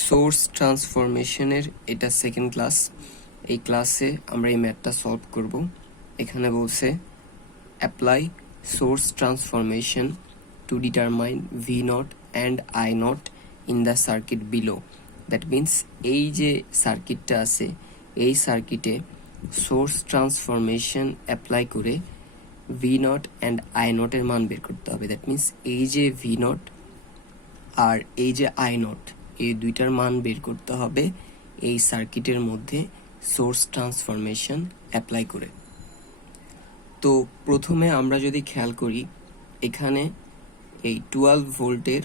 Source ট্রান্সফরমেশনের এটা second class. এই ক্লাসে আমরা এই ম্যাথটা সলভ করব। এখানে বলছে apply source transformation to determine V naught and I not in the circuit below. That means এই যে সার্কিটটা আছে এই সার্কিটে সোর্স ট্রান্সফরমেশন অ্যাপ্লাই করে ভি নট অ্যান্ড আই নটের মান বের করতে হবে। দ্যাট মিন্স এই যে ভি নট আর এই যে আই নট এই দুইটার মান বের করতে হবে এই সার্কিটের মধ্যে সোর্স ট্রান্সফরমেশন অ্যাপ্লাই করে। তো প্রথমে আমরা যদি খেয়াল করি এখানে এই 12 ভোল্টের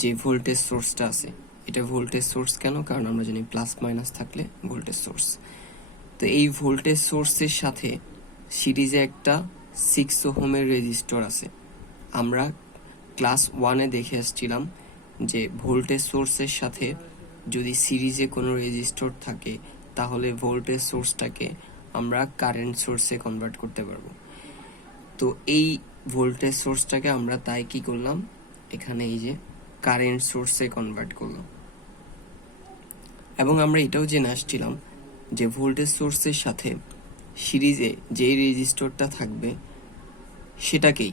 যে ভোল্টেজ সোর্সটা আছে, এটা ভোল্টেজ সোর্স কেন? কারণ আমরা জানি প্লাস মাইনাস থাকলে ভোল্টেজ সোর্স। তো এই ভোল্টেজ সোর্সের সাথে সিরিজে একটা 6 ওহমের রেজিস্টর আছে। আমরা ক্লাস 1-এ দেখে আসছিলাম যে ভোল্টেজ সোর্সের সাথে যদি সিরিজে কোনো রেজিস্টর থাকে তাহলে ভোল্টেজ সোর্সটাকে আমরা কারেন্ট সোর্সে কনভার্ট করতে পারবো। তো এই ভোল্টেজ সোর্সটাকে আমরা তাই কি করলাম, এখানে এই যে কারেন্ট সোর্সে কনভার্ট করলাম। এবং আমরা এটাও জেনে আসছিলাম যে ভোল্টেজ সোর্সের সাথে সিরিজে যেই রেজিস্টরটা থাকবে সেটাকেই,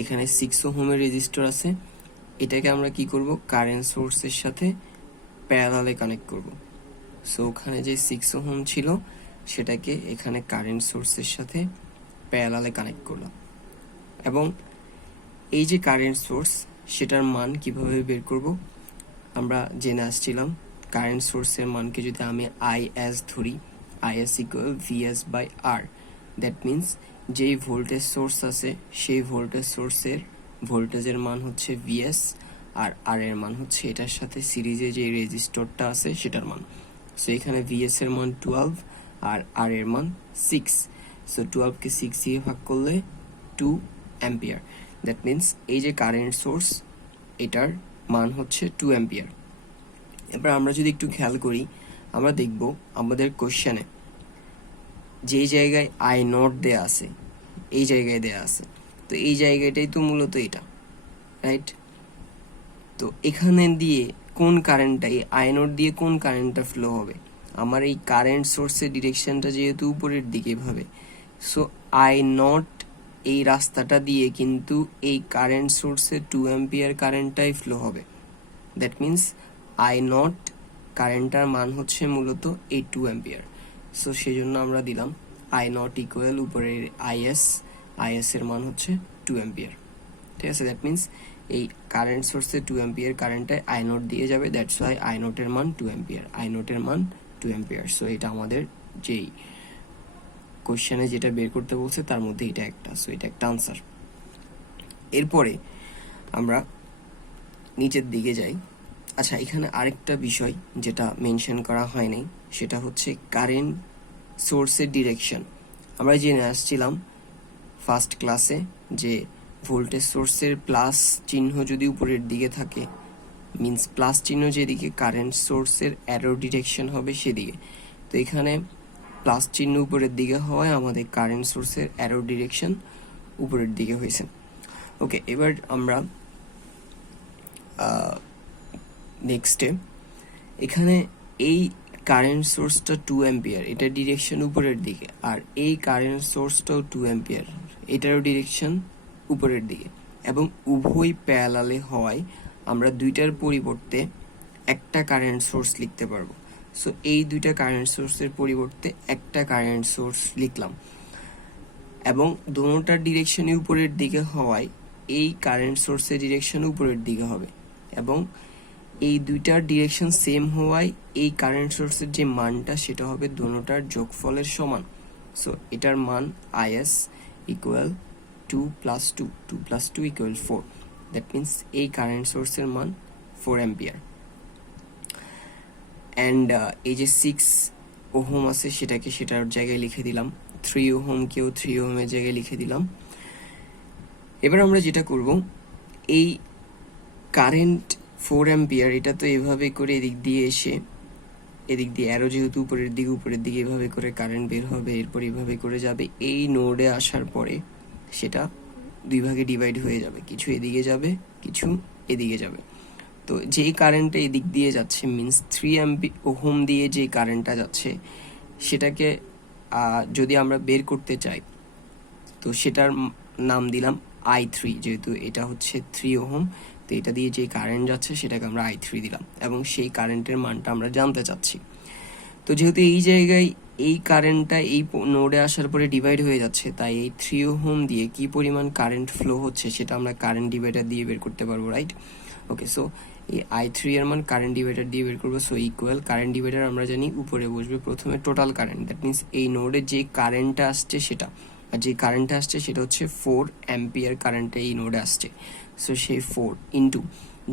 এখানে 6 ওহমের রেজিস্টর আছে, এটাকে আমরা কি করব, কারেন্ট সোর্সের সাথে প্যারালালে কানেক্ট করব। সো ওখানে যে 6 ওহম ছিল সেটাকে এখানে কারেন্ট সোর্সের সাথে প্যারালালে কানেক্ট করলাম। এবং এই যে কারেন্ট সোর্স সেটার মান কিভাবে বের করব আমরা জেনে আসছিলাম। কারেন্ট সোর্সের মানকে যদি আমি IS ধরি, IS equal VS by R। That means যেই ভোল্টেজ সোর্স আছে সেই ভোল্টেজ সোর্সের ভোল্টেজের মান হচ্ছে VS আর R এর মান হচ্ছে এটার সাথে সিরিজে যে রেজিস্টরটা আছে সেটার মান। সো এখানে VS এর মান 12 আর R এর মান 6। সো 12 কে 6 দিয়ে ভাগ করলে 2 অ্যাম্পিয়ার। দ্যাট মিন্স এই যে কারেন্ট সোর্স এটার মান হচ্ছে 2 অ্যাম্পিয়ার। এবার আমরা যদি একটু খেয়াল করি আমরা দেখব আমাদের কোশ্চেনে যেই জায়গায় আই নট দেয়া আছে এই জায়গায় দেয়া আছে, তো এই জায়গাটাই তো মূলত এটা, রাইট? তো এখানে দিয়ে কোন কারেন্টটা, এই আই নট দিয়ে কোন কারেন্টটা ফ্লো হবে? আমার এই কারেন্ট সোর্সের ডিরেকশনটা যেহেতু উপরের দিকে ভাবে, সো আই নট এই রাস্তাটা দিয়ে কিন্তু এই কারেন্ট সোর্সে 2 অ্যাম্পিয়ার কারেন্টটাই ফ্লো হবে। দ্যাট মিন্স আই নট কারেন্টটার মান হচ্ছে মূলত এই 2 অ্যাম্পিয়ার। সো সেই জন্য আমরা দিলাম আই নট ইকুয়াল উপরের IS এর মান হচ্ছে 2 অ্যাম্পিয়ার। ঠিক আছে? দ্যাট মিন্স এই কারেন্ট সোর্সে 2 অ্যাম্পিয়ার কারেন্টটায় আই নট দিয়ে যাবে। দ্যাটস ওয়াই আই নটের মান 2 অ্যাম্পিয়ার, আই নটের মান 2 অ্যাম্পিয়ার। সো এটা আমাদের যেই কোশ্চেনে যেটা বের করতে বলছে তার মধ্যে এটা একটা, সো এটা একটা আনসার। এরপরে আমরা নিচের দিকে যাই। আচ্ছা, এখানে আরেকটা বিষয় যেটা মেনশন করা হয়নি সেটা হচ্ছে কারেন্ট সোর্সের ডিরেকশন। আমরা জেনে আসছিলাম ফার্স্ট ক্লাসে যে ভোল্টেজ সোর্সের প্লাস চিহ্ন যদি উপরের দিকে থাকে, মিন্স প্লাস চিহ্ন যেদিকে কারেন্ট সোর্সের অ্যারো ডিরেকশন হবে সেদিকে। তো এখানে প্লাস চিহ্ন উপরের দিকে হওয়ায় আমাদের কারেন্ট সোর্সের অ্যারো ডিরেকশন উপরের দিকে হয়েছে। ওকে, এবার আমরা নেক্সটে এখানে এই কারেন্ট সোর্সটা 2 অ্যাম্পিয়ার, এটা ডিরেকশন উপরের দিকে, আর এই কারেন্ট সোর্সটাও 2 অ্যাম্পিয়ার, এটারও ডিরেকশন উপরের দিকে, এবং উভয় প্যারালালে হওয়ায় আমরা দুইটার পরিবর্তে একটা কারেন্ট সোর্স লিখতে পারবো। সো এই দুইটা কারেন্ট সোর্সের পরিবর্তে একটা কারেন্ট সোর্স লিখলাম, এবং দোনোটার ডিরেকশনই উপরের দিকে হওয়ায় এই কারেন্ট সোর্সের ডিরেকশন উপরের দিকে হবে, এবং এই দুইটার ডিরেকশন সেম হওয়ায় এই কারেন্ট সোর্সের যে মানটা সেটা হবে দোনোটার যোগফলের সমান। সো এটার মান IS equal 2 + 2, 2 + 2 equal 4। That means এই কারেন্ট সোর্সের মান 4 অ্যাম্পিয়ার। অ্যান্ড এই যে 6 ওহম আছে সেটাকে সেটার জায়গায় লিখে দিলাম, 3 ওহমকেও 3 ওহমের জায়গায় লিখে দিলাম। এবার আমরা যেটা করব, এই কারেন্ট 4 অ্যাম্পিয়ার এটা তো এভাবে করে এদিক দিয়ে এসে এদিক দিয়ে অ্যারো যেহেতু উপরের দিকে এভাবে করে কারেন্ট বের হবে, এরপর এভাবে করে যাবে, এই নোডে আসার পরে সেটা দুই ভাগে ডিভাইড হয়ে যাবে, কিছু এদিকে যাবে কিছু এদিকে যাবে। তো তো যেই কারেন্টটা এই দিক দিয়ে যাচ্ছে মিন্স 3 ওহম দিয়ে যে কারেন্টটা যাচ্ছে সেটাকে যদি আমরা বের করতে চাই তো সেটার নাম দিলাম I3, যেহেতু এটা হচ্ছে 3 ওহম, তো এটা দিয়ে যে কারেন্ট যাচ্ছে সেটাকে আমরা I3 দিলাম এবং সেই কারেন্টের মানটা আমরা জানতে চাচ্ছি। তো যেহেতু এই জায়গায় এই কারেন্টটা এই নোডে আসার পরে ডিভাইড হয়ে যাচ্ছে, তাই এই 3 ওহম দিয়ে কি পরিমাণ কারেন্ট ফ্লো হচ্ছে সেটা আমরা কারেন্ট ডিভাইডার দিয়ে বের করতে পারবো, রাইট? ওকে, সো এই I3 এর মান কারেন্ট ডিভাইডার দিয়ে বের করবো। সো ইকুয়াল কারেন্ট ডিভাইডার আমরা জানি উপরে বসবে প্রথমে টোটাল কারেন্ট, দ্যাট মিনস এই নোডে যে কারেন্টটা আসছে সেটা, আর যে কারেন্টটা আসছে সেটা হচ্ছে 4 অ্যাম্পিয়ার কারেন্টটা এই নোডে আসছে। সো সেই 4 ইন্টু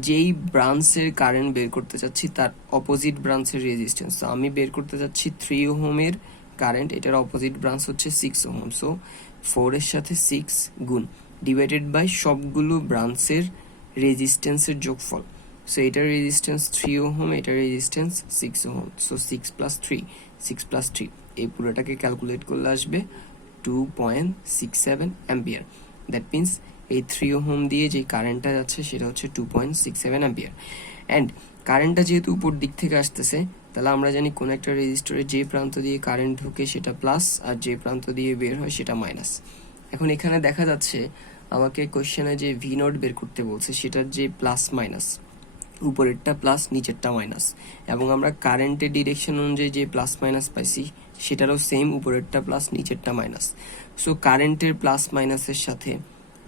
যেই ব্রাঞ্চের কারেন্ট বের করতে চাচ্ছি তার অপোজিট ব্রাঞ্চের রেজিস্ট্যান্স। তো আমি বের করতে চাচ্ছি 3 ওহমের কারেন্ট, এটার অপোজিট ব্রাঞ্চ হচ্ছে 6 ওহম। সো 4 এর সাথে 6 গুণ ডিভাইডেড বাই সবগুলো ব্রাঞ্চের রেজিস্ট্যান্সের যোগফল। সো এটার রেজিস্ট্যান্স 3 ওহম, এটার resistance 6 ohm. So 6 plus 3, 6 plus 3, এই পুরোটাকে ক্যালকুলেট করলে আসবে 2.67 অ্যাম্পিয়ার। দ্যাট মিনস এই 3 ওহম দিয়ে যে কারেন্টটা যাচ্ছে সেটা হচ্ছে 2.67 অ্যাম্পিয়ার। অ্যান্ড কারেন্টটা যেহেতু উপর দিক থেকে আসতেছে, তাহলে আমরা জানি কোন একটা রেজিস্টরে যে প্রান্ত দিয়ে কারেন্ট ঢোকে সেটা প্লাস, আর যে প্রান্ত দিয়ে বের হয় সেটা মাইনাস। এখন এখানে দেখা যাচ্ছে আমাকে কোশ্চেনে যে ভি নট বের করতে বলছে সেটার যে প্লাস মাইনাস, উপরেরটা প্লাস নিচেরটা মাইনাস, এবং আমরা কারেন্টের ডিরেকশন অনুযায়ী যে প্লাস মাইনাস পাইছি সেটারও সেম, উপরেরটা প্লাস নিচেরটা মাইনাস। সো কারেন্টের প্লাস মাইনাসের সাথে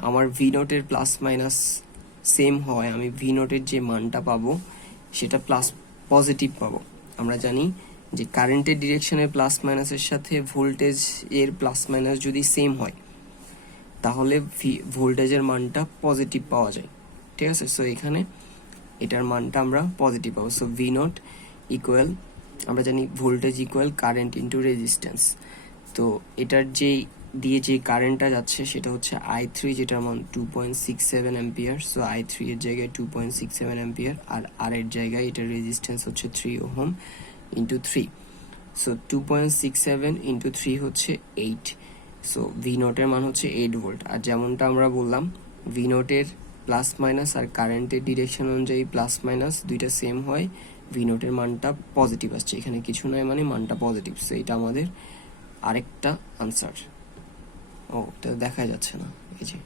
আমার ভি নটের প্লাস মাইনাস সেম হয়, আমি ভি নটের যে মানটা পাবো সেটা প্লাস পজিটিভ পাবো। আমরা জানি যে কারেন্টের ডিরেকশনের প্লাস মাইনাসের সাথে ভোল্টেজ এর প্লাস মাইনাস যদি সেম হয় তাহলে ভোল্টেজের মানটা পজিটিভ পাওয়া যায়, ঠিক আছে? সো এখানে এটার মানটা আমরা পজিটিভ পাবো। সো ভি নট ইকুয়াল, আমরা জানি voltage equal current into resistance. তো এটার যে দিয়ে যে কারেন্টটা যাচ্ছে সেটা হচ্ছে I3, যেটার মান 2.67 অ্যাম্পিয়ার। সো I3 এর জায়গায় 2.67 অ্যাম্পিয়ার, আর এর জায়গায় এটার রেজিস্ট্যান্স হচ্ছে 3 ওহম ইন্টু 3। সো 2.67 ইন্টু 3 হচ্ছে 8। সো ভি নটের মান হচ্ছে 8 ভোল্ট। আর যেমনটা আমরা বললাম ভি নটের প্লাস মাইনাস আর কারেন্টের ডিরেকশন অনুযায়ী প্লাস মাইনাস দুইটা সেম হয়, ভি নটের মানটা পজিটিভ আসছে, এখানে কিছু নয় মানে মানটা পজিটিভ। সো এটা আমাদের আরেকটা আনসার। ও এটা দেখা যাচ্ছে না, এই যে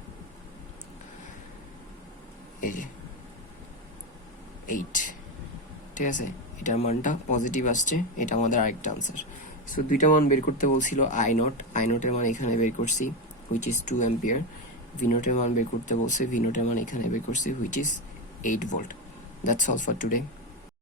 8, ঠিক আছে, এটার মানটা পজিটিভ আসছে, এটা আমাদের আরেকটা আনসার। সো দুইটা মান বের করতে বলছিল আই নটের মান এখানে বের করছি হুইচ ইজ 2 অ্যাম্পিয়ার, ভি নটের মান বের করতে বলছে, ভি নটের মান এখানে বের করছি which is 8 volt. That's all for today.